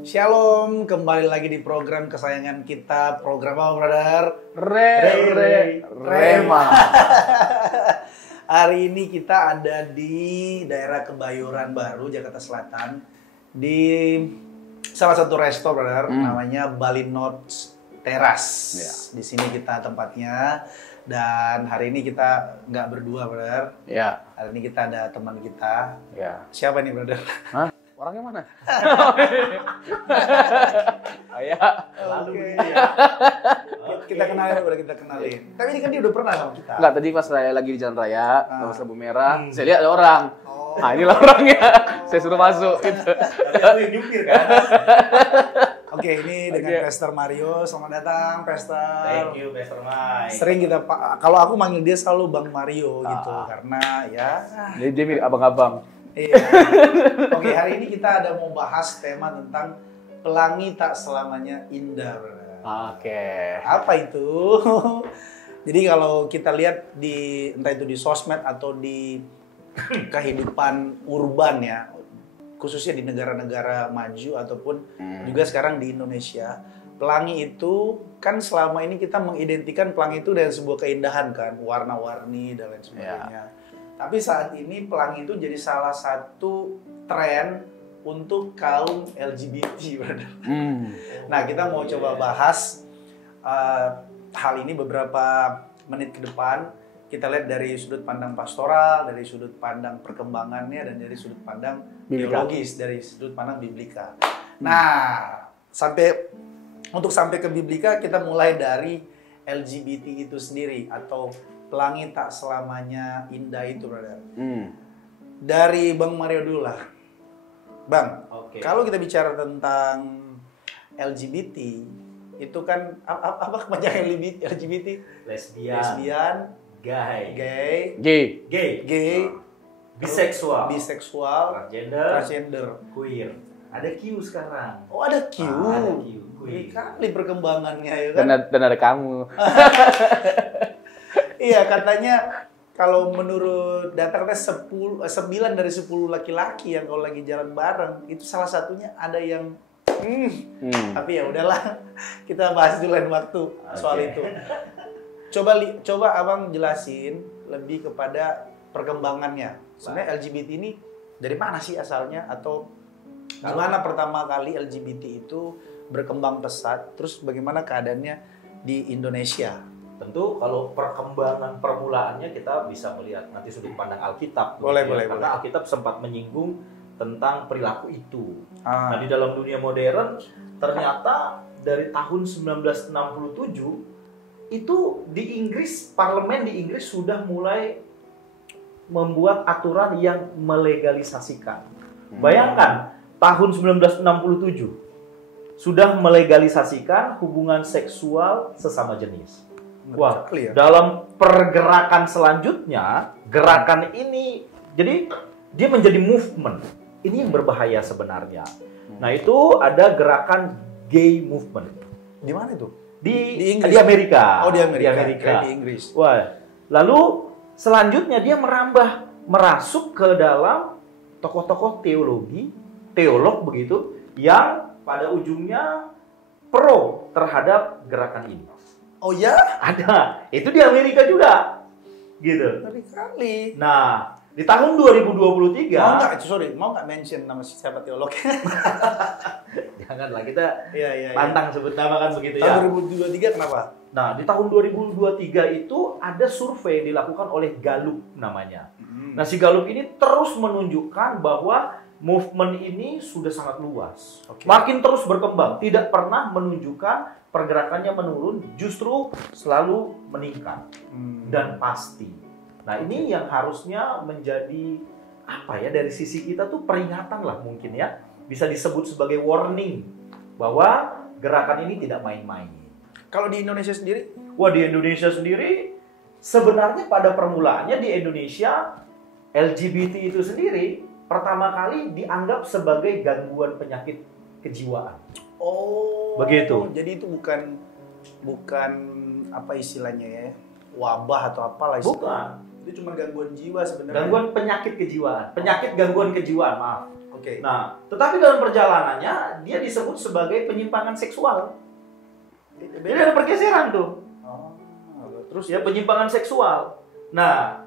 Shalom, kembali lagi di program kesayangan kita. Program apa, brother? Rema. Hari ini kita ada di daerah Kebayoran Baru, Jakarta Selatan. Di salah satu resto, brother, namanya Bali Notes Terrace. Ya. Di sini kita tempatnya. Dan hari ini kita nggak berdua, brother. Ya. Hari ini kita ada teman kita. Ya. Siapa nih, brother? Hah? Orangnya mana? Ya. Oke. Kita kenalin, udah kita kenalin. Tapi ini kan dia udah pernah sama kita. Enggak, tadi pas saya lagi di Jalan Raya, sama lampu merah, saya lihat ada orang. Oh. Nah, inilah orangnya. Saya suruh masuk gitu. Tapi aku yang nyupir kan. Oke, ini dengan Oke. Pastor Mario. Selamat datang, Pastor. Thank you, Pastor Mike. Sering kita, kalau aku manggil dia selalu Bang Mario gitu, karena ya. Dia mirip abang-abang. Iya. Oke, hari ini kita ada mau bahas tema tentang pelangi tak selamanya indah. Oke. Apa itu? Jadi kalau kita lihat di entah itu di sosmed atau di kehidupan urban ya, khususnya di negara-negara maju ataupun juga sekarang di Indonesia, pelangi itu kan selama ini kita mengidentikan pelangi itu dengan sebuah keindahan kan, warna-warni dan lain sebagainya. Tapi saat ini pelangi itu jadi salah satu tren untuk kaum LGBT, brother. Nah, kita mau coba bahas hal ini beberapa menit ke depan. Kita lihat dari sudut pandang pastoral, dari sudut pandang perkembangannya, dan dari sudut pandang Biblika. teologis, dari sudut pandang biblika. Nah, sampai ke biblika, kita mulai dari LGBT itu sendiri, atau pelangi tak selamanya indah itu, brother. Dari Bang Mario dulu lah. Bang, Oke. kalau kita bicara tentang LGBT, itu kan apa kepanjangan LGBT? Lesbian, gay, gay, biseksual, transgender. queer. Ada Q sekarang. Oh, ada Q. Ada Q, Ini queer. kali perkembangannya ya kan? Dan ada kamu. Iya, katanya kalau menurut data katanya 9 dari 10 laki-laki yang kalau lagi jalan bareng, itu salah satunya ada yang tapi ya udahlah, kita bahas di lain waktu soal itu. Coba Abang jelasin lebih kepada perkembangannya. Sebenarnya LGBT ini dari mana sih asalnya, atau gimana pertama kali LGBT itu berkembang pesat, terus bagaimana keadaannya di Indonesia? Tentu kalau perkembangan permulaannya kita bisa melihat nanti sudut pandang Alkitab. Boleh. Karena Alkitab sempat menyinggung tentang perilaku itu. Ah. Nah, di dalam dunia modern ternyata dari tahun 1967 itu di Inggris, parlemen di Inggris sudah mulai membuat aturan yang melegalisasikan. Bayangkan, tahun 1967 sudah melegalisasikan hubungan seksual sesama jenis. Wah, Sekali ya. dalam pergerakan selanjutnya, gerakan ini jadi dia menjadi movement. Ini yang berbahaya sebenarnya. Nah, itu ada gerakan gay movement Di mana itu? di Inggris? di Amerika. Oh, di Amerika. Di Amerika. Di Inggris. Wah, lalu selanjutnya dia merasuk ke dalam tokoh-tokoh teolog begitu, yang pada ujungnya pro terhadap gerakan ini. Oh ya? Ada, itu di Amerika juga, gitu. Ngeri kali. Nah, di tahun 2023, Mau nggak mention nama siapa teolog? janganlah kita Iya. pantang sebut nama kan begitu Tahun ya. 2023 kenapa? Nah, di tahun 2023 itu ada survei dilakukan oleh Gallup namanya. Nah, si Gallup ini terus menunjukkan bahwa movement ini sudah sangat luas. Oke. Makin terus berkembang, tidak pernah menunjukkan pergerakannya menurun, justru selalu meningkat dan pasti. Nah, ini yang harusnya menjadi apa ya, dari sisi kita tuh peringatan lah mungkin ya, bisa disebut sebagai warning bahwa gerakan ini tidak main-main. Kalau di Indonesia sendiri? Wah, di Indonesia sendiri sebenarnya pada permulaannya di Indonesia LGBT itu sendiri pertama kali dianggap sebagai gangguan penyakit kejiwaan. Oh. Begitu. Jadi itu bukan apa istilahnya ya? Wabah atau apalah istilahnya. Bukan. Itu cuma gangguan jiwa sebenarnya. Gangguan penyakit kejiwaan. Penyakit gangguan kejiwaan, maaf. Oh Oke. Nah, tetapi dalam perjalanannya dia disebut sebagai penyimpangan seksual. Jadi ada pergeseran tuh. Oh, Terus ya penyimpangan seksual. Nah,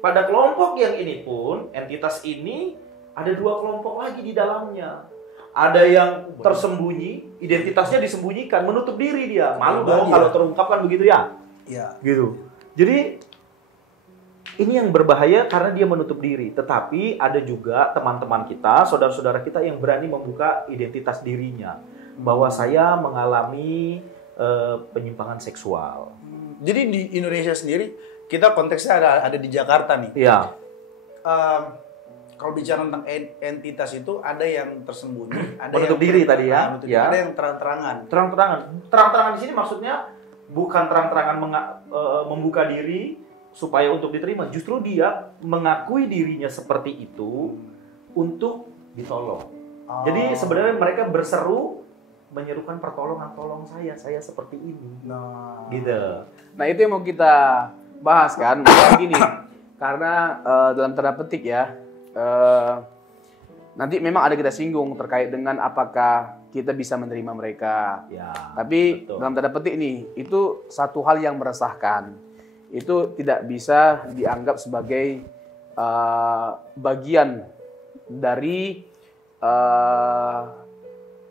pada kelompok yang ini pun entitas ini ada 2 kelompok lagi di dalamnya. Ada yang tersembunyi, identitasnya disembunyikan, menutup diri dia. Malu dong kalau terungkapkan begitu ya. Iya. Gitu. Jadi ini yang berbahaya karena dia menutup diri. Tetapi ada juga teman-teman kita, saudara-saudara kita yang berani membuka identitas dirinya. Bahwa saya mengalami penyimpangan seksual. Jadi di Indonesia sendiri, kita konteksnya ada di Jakarta nih. Iya. Kalau bicara tentang entitas itu, ada yang tersembunyi, ada Menutup yang diri tadi ya. menutup diri, Ya. ada yang terang-terangan. Terang-terangan. Terang-terangan di sini maksudnya bukan terang-terangan membuka diri supaya untuk diterima. Justru dia mengakui dirinya seperti itu untuk ditolong. Oh. Jadi sebenarnya mereka berseru menyerukan pertolongan, tolong saya seperti ini. Nah, Gitu. Nah itu yang mau kita bahas kan, misalnya gini, karena dalam tanda petik ya, nanti memang ada kita singgung terkait dengan apakah kita bisa menerima mereka. Ya. Tapi betul. dalam tanda petik nih, itu satu hal yang meresahkan. Itu tidak bisa dianggap sebagai bagian dari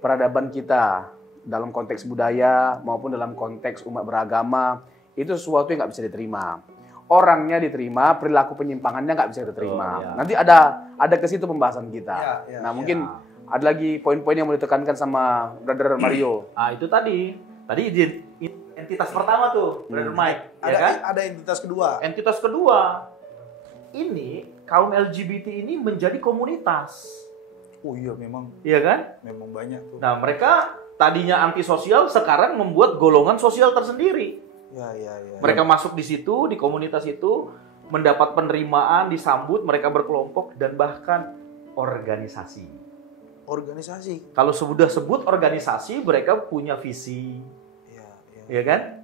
peradaban kita dalam konteks budaya maupun dalam konteks umat beragama. Itu sesuatu yang nggak bisa diterima. Orangnya diterima, perilaku penyimpangannya nggak bisa diterima. Oh, ya. Nanti ada ke situ pembahasan kita. Ya, Mungkin ada lagi poin-poin yang mau ditekankan sama Brother Mario. Ah itu tadi entitas pertama tuh, Brother Mike, ya kan? ada entitas kedua. Entitas kedua, ini kaum LGBT ini menjadi komunitas, Oh iya, memang iya kan? banyak tuh. Nah mereka tadinya antisosial, sekarang membuat golongan sosial tersendiri. Ya. Mereka masuk di situ, di komunitas itu, mendapat penerimaan, disambut, mereka berkelompok dan bahkan organisasi. Organisasi. Kalau sudah sebut organisasi, mereka punya visi, ya kan?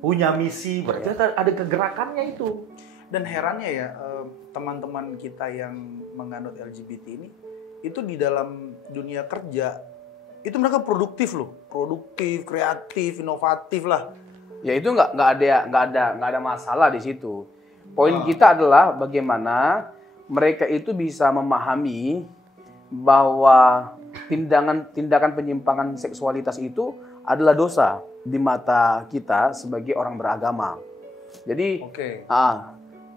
Punya misi, berarti ada kegerakannya itu. Dan herannya ya, teman-teman kita yang menganut LGBT ini, itu di dalam dunia kerja, itu mereka produktif loh. Produktif, kreatif, inovatif lah. Ya itu nggak ada masalah di situ. Poin kita adalah bagaimana mereka itu bisa memahami bahwa tindakan penyimpangan seksualitas itu adalah dosa di mata kita sebagai orang beragama. Jadi,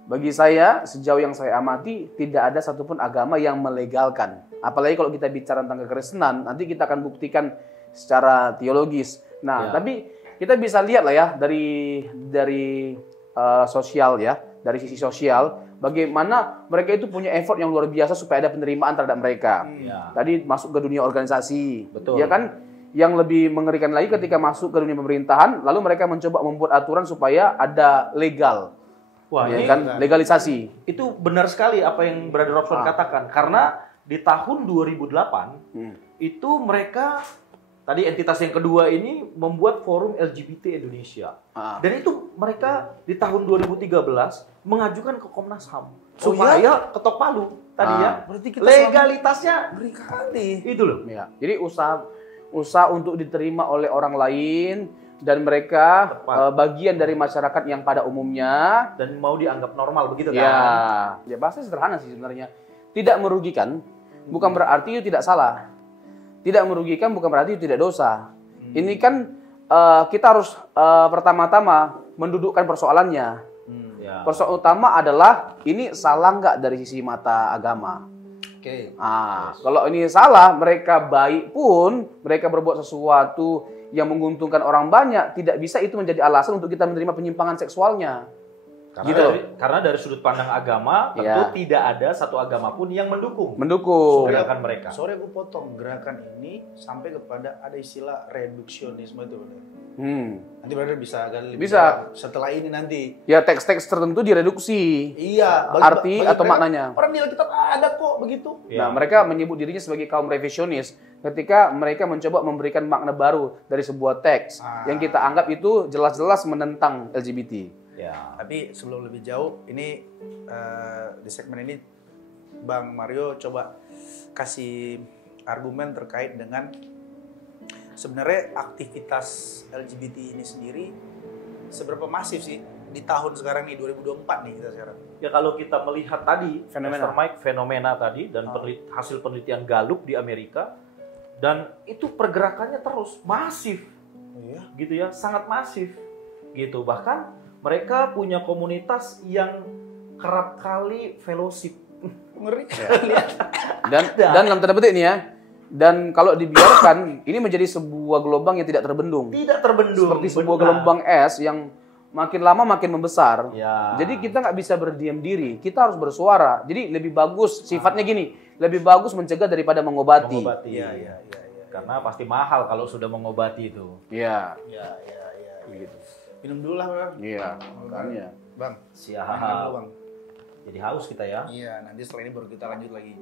bagi saya sejauh yang saya amati tidak ada satupun agama yang melegalkan. Apalagi kalau kita bicara tentang kekristenan, nanti kita akan buktikan secara teologis. Nah, tapi kita bisa lihat lah ya dari sosial ya, dari sisi sosial, bagaimana mereka itu punya effort yang luar biasa supaya ada penerimaan terhadap mereka. Tadi masuk ke dunia organisasi, betul. Ya kan? Yang lebih mengerikan lagi ketika masuk ke dunia pemerintahan, lalu mereka mencoba membuat aturan supaya ada legal. Wah, ya ini kan? Legalisasi. itu benar sekali apa yang Brother Robson katakan. Karena di tahun 2008 itu mereka tadi entitas yang kedua ini membuat forum LGBT Indonesia. Dan itu mereka di tahun 2013 mengajukan ke Komnas HAM supaya ketok palu tadi ya. Berarti kita legalitasnya ngeri kali. itu loh. Ya. Jadi usaha untuk diterima oleh orang lain dan mereka bagian dari masyarakat yang pada umumnya Dan mau dianggap normal begitu kan? Ya bahasa sederhana sih sebenarnya. Tidak merugikan bukan berarti itu tidak salah. Tidak merugikan bukan berarti itu tidak dosa. Ini kan kita harus pertama-tama mendudukkan persoalannya. Persoalan utama adalah ini salah nggak dari sisi mata agama. Kalau ini salah, mereka baik pun mereka berbuat sesuatu yang menguntungkan orang banyak, tidak bisa itu menjadi alasan untuk kita menerima penyimpangan seksualnya. Karena dari sudut pandang agama tentu tidak ada satu agama pun yang mendukung gerakan mereka. Sorry aku potong, gerakan ini sampai kepada ada istilah reduksionisme itu benar. Nanti brother bisa gali lebih dalam setelah ini nanti. Ya teks-teks tertentu direduksi. Iya, arti atau maknanya. Orang di Alkitab ada kok begitu. Nah, mereka menyebut dirinya sebagai kaum revisionis ketika mereka mencoba memberikan makna baru dari sebuah teks yang kita anggap itu jelas-jelas menentang LGBT. Ya. Tapi sebelum lebih jauh, ini di segmen ini Bang Mario coba kasih argumen terkait dengan sebenarnya aktivitas LGBT ini sendiri seberapa masif sih di tahun sekarang nih 2024 nih kita sekarang. Ya kalau kita melihat tadi Fenomena. Mr. Mike, fenomena tadi dan hasil penelitian Gallup di Amerika, dan itu pergerakannya terus masif. Iya. Gitu ya, sangat masif gitu. Bahkan mereka punya komunitas yang kerap kali fellowship. Ngeri. Dan dalam tanda petik nih ya. Dan kalau dibiarkan ini menjadi sebuah gelombang yang tidak terbendung. Tidak terbendung. Seperti sebuah benar. gelombang es yang makin lama makin membesar. Ya. Jadi kita nggak bisa berdiam diri, kita harus bersuara. Jadi lebih bagus sifatnya gini, lebih bagus mencegah daripada mengobati. Mengobati. Iya. Karena pasti mahal kalau sudah mengobati itu. Iya. Iya. Gitu. Minum dulu lah, Bang. Iya. Makanya. Bang. Siap. Minum dulu, Bang. Jadi haus kita ya. Iya, nanti setelah ini baru kita lanjut lagi.